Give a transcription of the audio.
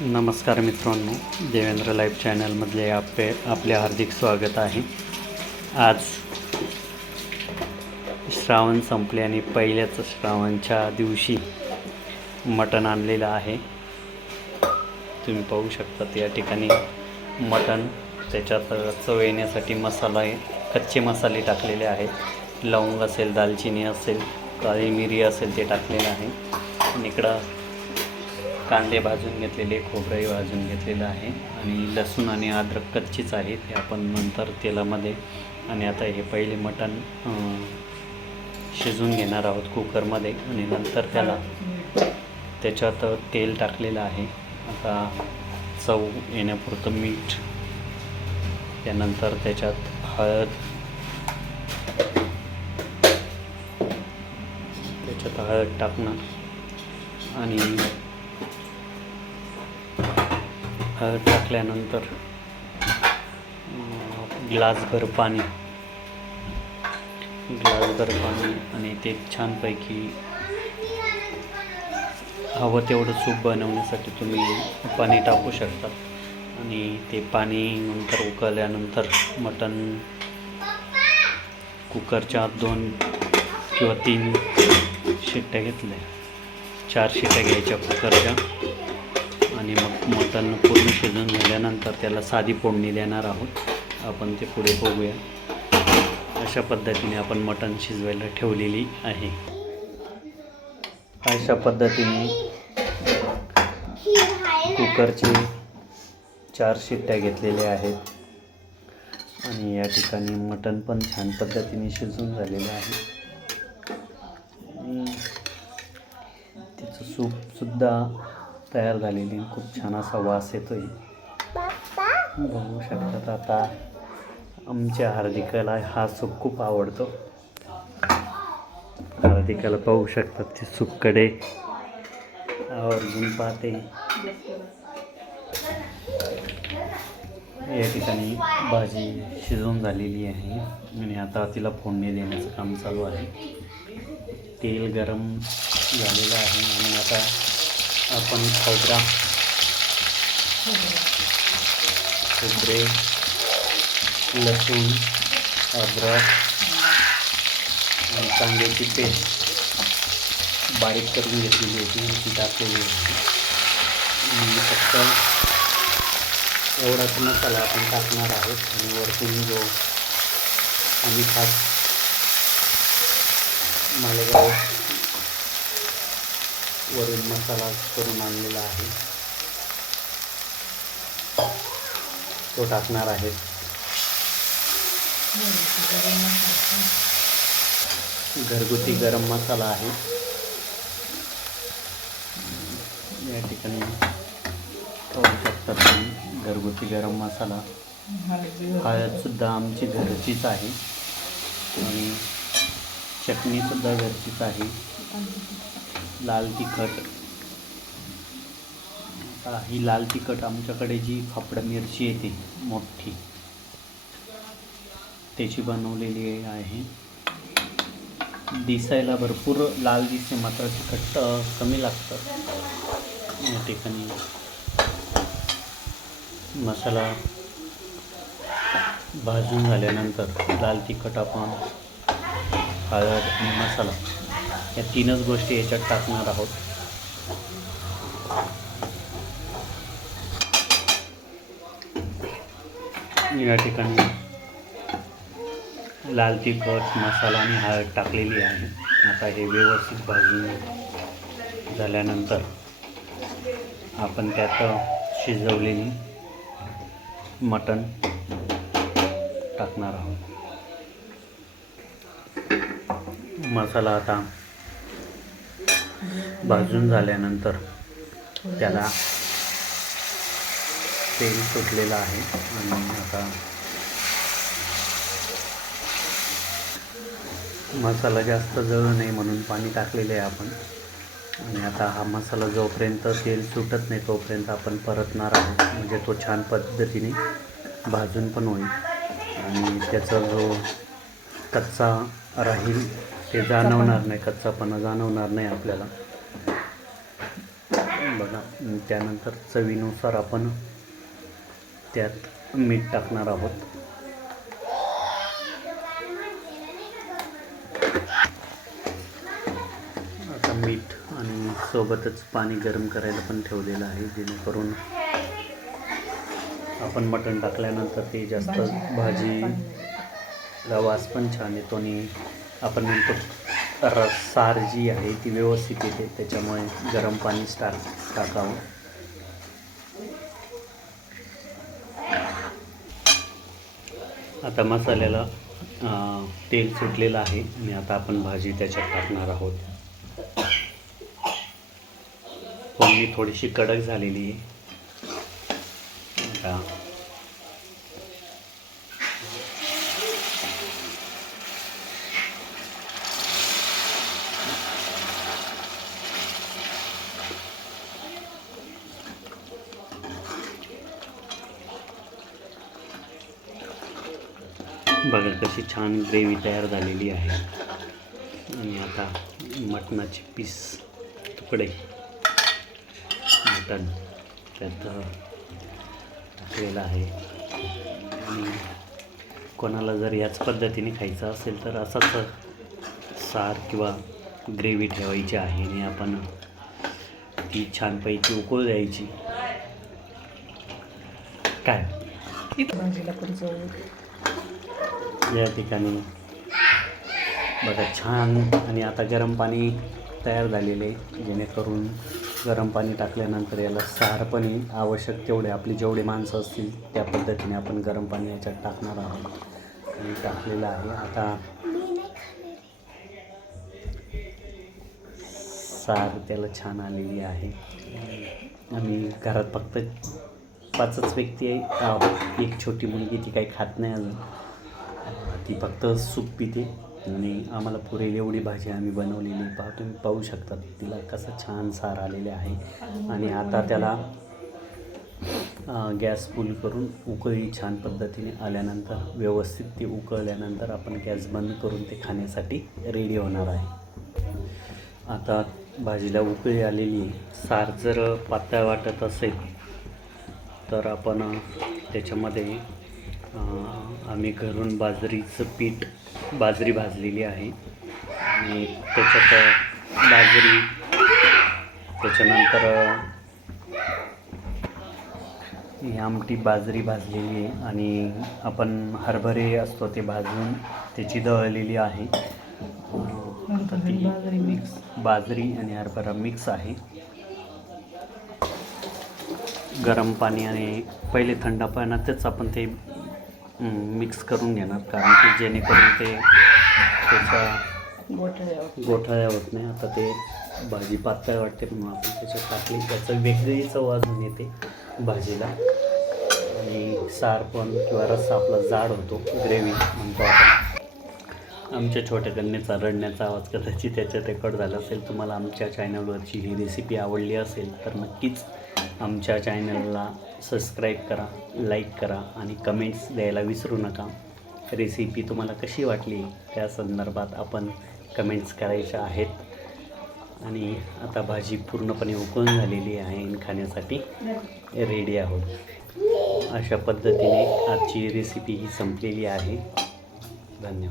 नमस्कार मित्रांनो देवेंद्र लाईव्ह चॅनलमधले आपले आपले हार्दिक स्वागत आहे. आज श्रावण संपले आणि पहिल्याच श्रावणच्या दिवशी मटण आणलेलं आहे. तुम्ही पाहू शकता या ठिकाणी मटण त्याच्यात चव येण्यासाठी मसाला कच्चे मसाले टाकलेले आहेत. लवंग असेल दालचिनी असेल काळी मिरी असेल ते टाकलेलं आहे. आणि इकडं कांदे भाजून घेतलेले खोबरंही भाजून घेतलेलं आहे. आणि लसूण आणि अद्रक कच्चीच आहे ते आपण नंतर तेलामध्ये आणि आता हे पहिले मटण शिजून शिजवून घेणार आहोत कुकरमध्ये. आणि नंतर त्याला त्याच्यात तेल टाकलेलं आहे. आता चव येण्यापुरतं मीठ त्यानंतर त्याच्यात हळद त्याच्यात हळद टाकणार. आणि हळद टाकल्यानंतर ग्लासभर पाणी. ग्लासभर पाणी आणि ते छानपैकी हवं तेवढं सूप बनवण्यासाठी तुम्ही पाणी टाकू शकता. आणि ते पाणी नंतर उकळल्यानंतर मटण कुकरच्या आत दोन किंवा तीन शिट्ट्या घेतल्या. चार शिट्ट्या घ्यायच्या कुकरच्या. आणि मग मटण पूर्ण शिजून झाल्यानंतर त्याला साधी फोडणी देणार आहोत. आपण ते पुढे बघूया. अशा पद्धतीने आपण मटण शिजवायला ठेवलेली आहे. अशा पद्धतीने कुकरचे चार शिट्ट्या घेतलेल्या आहेत. आणि या ठिकाणी मटण पण छान पद्धतीने शिजून झालेलं आहे. त्याचं सूपसुद्धा तयार झालेली आणि खूप छान असा वास येतो आहे बघू शकतात आता आमच्या हार्दिकाला हा सूप खूप आवडतो. हार्दिकाला पाहू शकतात ते सूपकडे. आवर्जून पाहते. या ठिकाणी भाजी शिजवून झालेली आहे आणि आता तिला फोडणी देण्याचं काम चालू आहे. तेल गरम झालेलं आहे आणि आता आपण खोबरा. खोबरे लसूण अद्रक आणि कांद्याची पेस्ट बारीक करून घेतलेली होती ती टाकलेली होती. फक्त एवढाच मसाला आपण टाकणार आहोत आणि वरतून जो आम्ही खास मालेगाव वरून मसाला करून आणलेला आहे. तो टाकणार आहे. घरगुती गरम मसाला आहे. या ठिकाणी पाहू शकता तुम्ही घरगुती गरम मसाला. हळदसुद्धा आमची घरचीच आहे. आणि चटणीसुद्धा घरचीच आहे. लाल तिखट. आता ही लाल तिखट आमच्याकडे जी फापड मिरची येते मोठी. त्याची बनवलेली आहे. दिसायला भरपूर लाल दिसते मात्र तिखट कमी लागतं. या ठिकाणी मसाला भाजून झाल्यानंतर लाल तिखट आपण हळद आणि मसाला या तीनच गोष्टी याच्यात टाकणार आहोत. या ठिकाणी लाल तिखट मसाला आणि हळद टाकलेली आहे. आता हे व्यवस्थित भाजून झाल्यानंतर आपण त्यात शिजवलेली मटण टाकणार आहोत. मसाला आता भाजून झाल्यानंतर त्याला तेल सुटलेलं आहे. आणि आता मसाला जास्त जळ नाही म्हणून पाणी टाकलेलं आहे आपण. आणि आता हा मसाला जोपर्यंत तेल सुटत नाही तोपर्यंत आपण परतणार आहोत. म्हणजे तो छान पद्धतीने भाजून पण होईल. आणि त्याचा जो कच्चा राहील ते जाणवणार नाही कच्चापणा जाणवणार नाही आपल्याला. बघा त्यानंतर चवीनुसार आपण त्यात मीठ टाकणार आहोत. आता मीठ आणि सोबतच पाणी गरम करायला पण ठेवलेलं आहे जेणेकरून आपण मटण टाकल्यानंतर ते जास्त भाजीला वास पण छान येतो आणि आपण म्हणतो रस सार जी आहे ती व्यवस्थित येते त्याच्यामुळे गरम पाणी स्टार टाकावं. आता मसाल्याला तेल सुटलेलं आहे आणि आता आपण भाजी त्याच्यात टाकणार आहोत. फोडणी थोडीशी कडक झालेली आहे. आता बघा कशी छान ग्रेव्ही तयार झालेली आहे. आणि आता मटणाचे पीस तुकडे. मटण. त्यात टाकलेलं आहे. आणि कोणाला जर याच पद्धतीने खायचं असेल तर असाच सार किंवा ग्रेव्ही ठेवायची आहे. आणि आपण ती छानपैकी उकळू द्यायची. काय? या ठिकाणी. बघा छान आणि आता गरम पाणी तयार झालेले आहे. जेणेकरून गरम पाणी टाकल्यानंतर याला सार पण येईल. आवश्यक तेवढे आपली जेवढे माणसं असतील त्या पद्धतीने आपण गरम पाणी याच्यात टाकणार आहोत. आणि टाकलेलं आहे. आता सार त्याला छान आलेली आहे. आम्ही घरात फक्त पाचच व्यक्ती आहे आहोत. एक छोटी मुलगी ती काही खात नाही अजून. ती फक्त सूप पिते. आणि आम्हाला पुरेल एवढी भाजी आम्ही बनवलेली पहा तुम्ही पाहू शकता तिला कसं छान सार आलेले आहे. आणि आता त्याला गॅस फुल करून उकळी छान पद्धतीने आल्यानंतर व्यवस्थित ती उकळल्यानंतर आपण गॅस बंद करून ते खाण्यासाठी रेडी होणार आहे. आता भाजीला उकळी आलेली आहे. सार जर पातळ वाटत असेल तर आपण त्याच्यामध्ये आम्ही घरून बाजरीचं पीठ बाजरी भाजलेली आहे. आणि त्याच्यात बाजरी त्याच्यानंतर ही आमटी बाजरी भाजलेली आहे. आणि आपण हरभरे असतो ते भाजून त्याची दळलेली आहे. बाजरी मिक्स. बाजरी आणि हरभरा मिक्स आहे. गरम पाणी आणि पहिले थंड पाण्यातच आपण ते मिक्स करून घेणार कारण की जेणेकरून ते त्याचा गोठाळ्या होत नाही. आता ते भाजी पातळ वाटते म्हणून आपण त्याच्यात टाकली. त्याचं वेगळी चव अजून येते भाजीला. आणि सार पण किंवा रस्सा आपला जाड होतो ग्रेव्ही म्हणतो आपण. आमच्या छोट्या कन्याचा रडण्याचा आवाज कदाचित त्याच्यात रेकॉर्ड झाला असेल. तुम्हाला आमच्या चॅनलवरची ही रेसिपी आवडली असेल तर नक्कीच आमच्या चॅनलला सबस्क्राईब करा लाईक करा आणि कमेंट्स द्यायला विसरू नका. रेसिपी तुम्हाला कशी वाटली? त्या संदर्भात आपण कमेंट्स करायच्या आहेत. आणि आता भाजी पूर्णपणे उकळून झालेली आहे खाण्यासाठी रेडी आहोत. अशा पद्धतीने आजची रेसिपी ही संपलेली आहे. धन्यवाद.